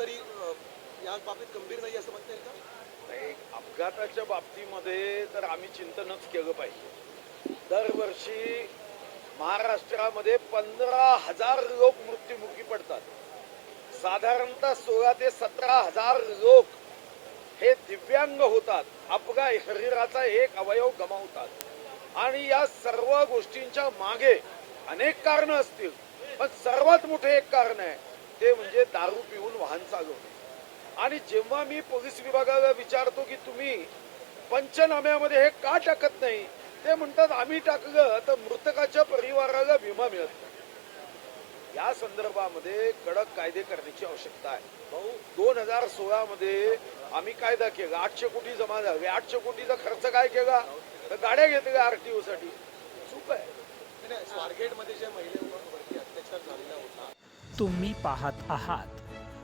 तरी या बाबतीत गंभीर नाही असं म्हणता येईल का? नाही, अपघाताच्या बाबतीमध्ये तर आम्ही चिंतनच केलं पाहिजे. दरवर्षी महाराष्ट्रामध्ये पंधरा हजार लोक मृत्युमुखी पडतात. साधारणतः सोळा ते सतरा हजार लोक हे दिव्यांग होतात अपघात शरीराचा एक अवयव गमावतात. आणि या सर्व गोष्टींच्या मागे अनेक कारण असतील पण सर्वात मोठे एक कारण आहे ते म्हणजे दारू पिऊन वाहन चालवणे आणि जेव्हा मी पोलीस विभागाला विचारतो की तुम्ही पंचनाम्यामध्ये हे का टाकत नाही? ते म्हणतात आम्ही टाकलं तर मृतकाच्या परिवाराला विमा मिळत नाही. या संदर्भामध्ये कडक कायदे करण्याची आवश्यकता आहे. भाऊ दोन हजार सोळा मध्ये आम्ही कायदा केला. आठशे कोटी जमा झाले. आठशे कोटीचा खर्च काय केला? तर गाड्या घेतल्या आरटीओ साठी. चूक आहे. नाही, नाही स्वारगेटमध्ये ज्या महिलेवरती अत्याचार झालेला होता. तुम्ही पाहत आहात